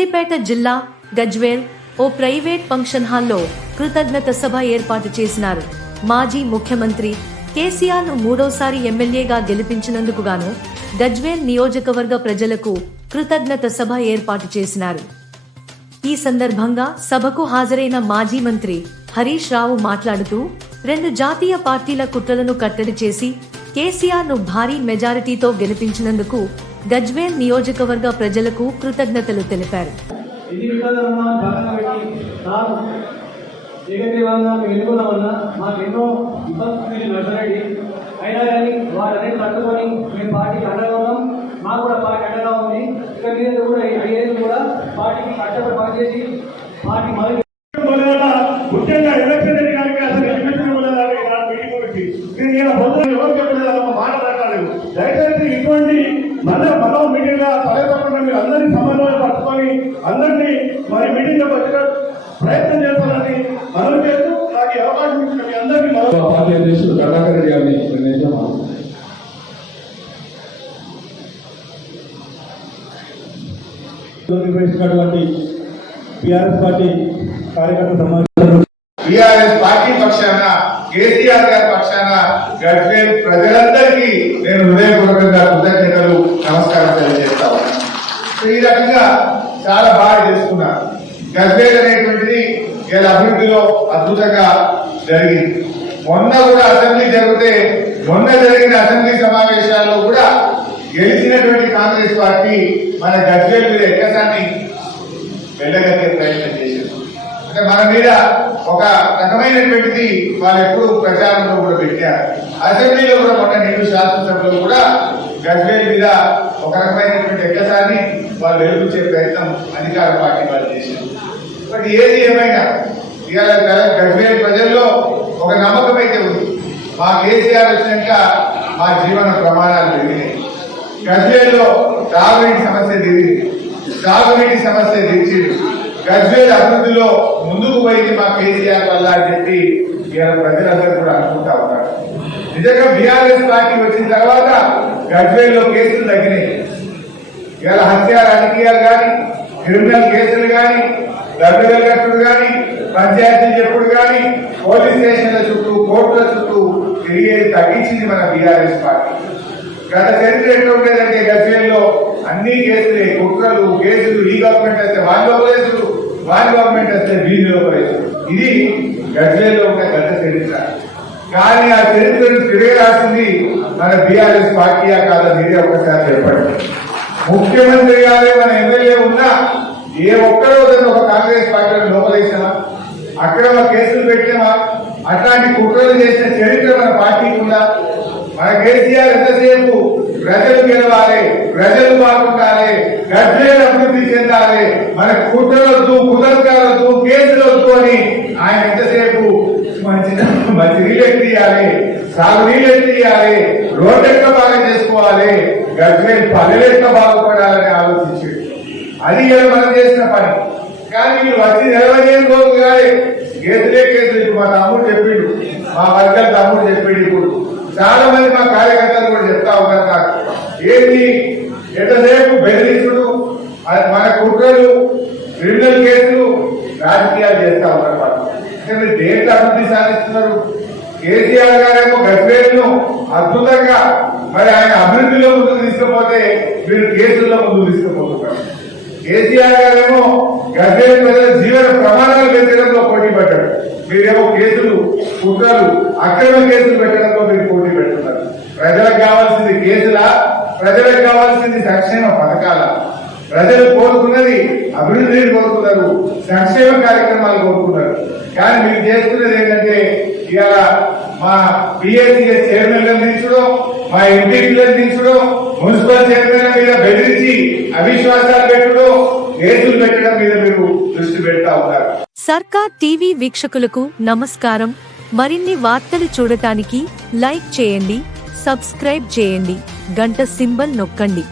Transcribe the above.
సిద్దిపేట జిల్లా గజ్వేల్ ఓ private function హాల్లో కృతజ్ఞత సభ ఏర్పాటు చేసినారు. మాజీ ముఖ్యమంత్రి కేసీఆర్ ను మూడోసారి ఎమ్మెల్యేగా గెలిపించినందుకు గాను గజ్వేల్ నియోజకవర్గ ప్రజలకు కృతజ్ఞత సభ ఏర్పాటు చేసినారు. ఈ సందర్భంగా సభకు హాజరైన మాజీ మంత్రి హరీష్ రావు మాట్లాడుతూ 2 జాతీయ పార్టీల కుట్రలను కట్టడి చేసి కేసీఆర్ ను భారీ మెజారిటీతో గెలిపించినందుకు గజ్వేల్ నియోజకవర్గ ప్రజలకు కృతజ్ఞతలు తెలిపారు. ముఖ్యంగా ఎలక్షన్ గారికి అసలు ఎలిమినేషన్ మాట పెట్టలేదు. దయచేసి ఇటువంటి మరో మీటింగ్ గా తలెత్తకుండా మీరు అందరినీ సమన్వయం పట్టుకొని అందరినీ మరి మీటింగ్ లో వచ్చే ప్రయత్నం చేస్తారని మనం చేస్తూ నాకు ఈ అవకాశం ఇచ్చిన మీ అందరినీ పార్టీ అధ్యక్షుడు కరుణాకర్ రెడ్డి గారిని నిర్వహించినటువంటి టిఆర్ఎస్ పార్టీ కార్యకర్త సమావేశం టిఆర్ఎస్ పార్టీ పక్షాన కేసీఆర్ గారి పక్షాన గజ్వేల్ ప్రజలందరికీ నేను హృదయపూర్వకంగా కృతజ్ఞతలు నమస్కారం తెలియజేస్తా ఉన్నాను. ఈ రకంగా చాలా బాగా చేసుకున్నారు. గజ్వేల్ అనేటువంటిది ఇలా అభివృద్ధిలో అద్భుతంగా జరిగింది. మొన్న కూడా అసెంబ్లీ జరిగితే మొన్న జరిగిన అసెంబ్లీ సమావేశాల్లో కూడా గెలిచినటువంటి కాంగ్రెస్ పార్టీ మన గజ్వేల్ మీద ఎక్కసాన్ని వెళ్ళగట్టే ప్రయత్నం చేసింది. అంటే మన మీద ఒక రకమైనటువంటిది వాళ్ళు ఎప్పుడు ప్రచారంలో కూడా పెట్టారు. అసెంబ్లీలో కూడా మొన్న నేను శాసనసభలో కూడా గజ్వేల్ మీద ఒక రకమైనటువంటి ఎక్కసాన్ని వాళ్ళు వెలుగుచ్చే ప్రయత్నం అధికార పార్టీ వాళ్ళు చేశారు. బట్ ఏది ఏమైనా ఇవాళ గజ్వేల్ ప్రజల్లో ఒక నమ్మకం అయితే ఉంది. మా కేసీఆర్ వచ్చినాక మా జీవన ప్రమాణాలు పెరిగినాయి. గజ్వేల్లో తాగునీటి సమస్య తీరింది, సాగునీటి సమస్య తీర్చింది. గజ్వేల్ అభివృద్ధిలో ముందుకు పోయింది మా కేసీఆర్ వల్ల అని చెప్పి ఇవాళ ప్రజలందరూ కూడా అనుకుంటా ఉన్నారు. నిజంగా బీఆర్ఎస్ పార్టీ వచ్చిన తర్వాత గజ్వేల్లో కేసులు తగ్గినాయి. ఇవాళ హత్య రాజకీయాలు కానీ, క్రిమినల్ కేసులు కానీ, డబ్బుల కట్టుడు కానీ, పంచాయతీలు చెప్పుడు కానీ, పోలీస్ స్టేషన్ల చుట్టూ, కోర్టుల చుట్టూ తిరిగేది తగ్గించింది మన బీఆర్ఎస్ పార్టీ. గత చరిత్ర ఎట్లా ఉండేదంటే గజ్వేల్లో అన్ని కేసులే, కుట్రలు కేసులు. ఈ గవర్నమెంట్ వస్తే వాళ్ళ కేసులు, వాళ్ళ గవర్నమెంట్ వస్తే వీళ్ళు కేసులు. ఇది గజ్వేల్లో ఉన్న గత చరిత్ర. కానీ ఆ చరిత్రను తిరగరాసింది మన బీఆర్ఎస్ పార్టీయా కాదా మీరే ఒకసారి చెప్పండి. ముఖ్యమంత్రి గారే మన ఎమ్మెల్యే ఉన్నా ఏ ఒక్కరో ఒక కాంగ్రెస్ పార్టీలో లోపలేసామా, అక్రమ కేసులు పెట్టామా, అట్లాంటి కుట్రలు చేసిన చరిత్ర మన పార్టీకి ఉందా? మన కేసీఆర్ ఎంతసేపు ప్రజలు గెలవాలి, ప్రజలు బాగుండాలి, గజ్వేల్ అభివృద్ధి చెందాలి, మన కుట్రలొద్దు, కుదరకాలొద్దు, కేసులొద్దు అని ఆయన ఎంతసేపు మంచి నీళ్ళు ఎత్తియాలి, సాగు నీళ్ళు ఎత్తియాలి, రోడ్డు ఎక్క బాగా చేసుకోవాలి, గజ్వేల్ పల్లెలు ఎక్క బాగుపడాలని ఆలోచించాడు. అది మనం చేసిన పని. కానీ మీరు వచ్చి 25 రోజులు కానీ కేసులే కేసులు. మా తమ్ముడు చెప్పిండు, మా వర్గాల తమ్ముడు చెప్పిండు. ఇప్పుడు చాలా మంది మా కార్యకర్తలు కూడా చెప్తా ఉన్నారు నాకు, ఏంటి ఎంతసేపు బెదిరించుడు, మన కుట్రలు, క్రిమినల్ కేసులు, రాజకీయాలు చేస్తా ఉన్నారు. మీరు దేంట్లో అభివృద్ధి సాధిస్తున్నారు? కేసీఆర్ గారేమో గజ్వేల్ను అద్భుతంగా మరి ఆయన అభివృద్ధిలో ముందుకు తీసుకుపోతే మీరు కేసుల్లో ముందుకు తీసుకుపోతున్నారు. కేసీఆర్ గారేమో గజ్వేల్ ప్రజల జీవన ప్రమాణాలు పెంచడంలో పోటీ పడ్డాడు. మీరేమో కేసులు, కుట్రలు, అక్రమ కేసులు పెట్టడంలో మీరు పోటీ పెడుతున్నారు. ప్రజలకు కావాల్సింది కేసులా? ప్రజలకు కావాల్సింది సంక్షేమ పథకాల? ప్రజలు కోరుకున్నది అభివృద్ధిని కోరుకున్నారు, సంక్షేమ కార్యక్రమాలు కోరుకున్నారు. కానీ మీరు చేస్తున్నది ఏంటంటే ఇవాళ మా పిఎస్సిఎస్ చైర్మన్లను దించడం, మా ఎంపీలను దించడం, మున్సిపల్ చైర్మన్ల మీద బెదిరించి అవిశ్వాసాలు పెట్టడం, కేసులు పెట్టడం మీద మీరు దృష్టి పెడతా ఉన్నారు. సర్కార్ టీవీ వీక్షకులకు నమస్కారం. మరిన్ని వార్తలు చూడటానికి లైక్ చేయండి, సబ్స్క్రైబ్ చేయండి, గంట సింబల్ నొక్కండి.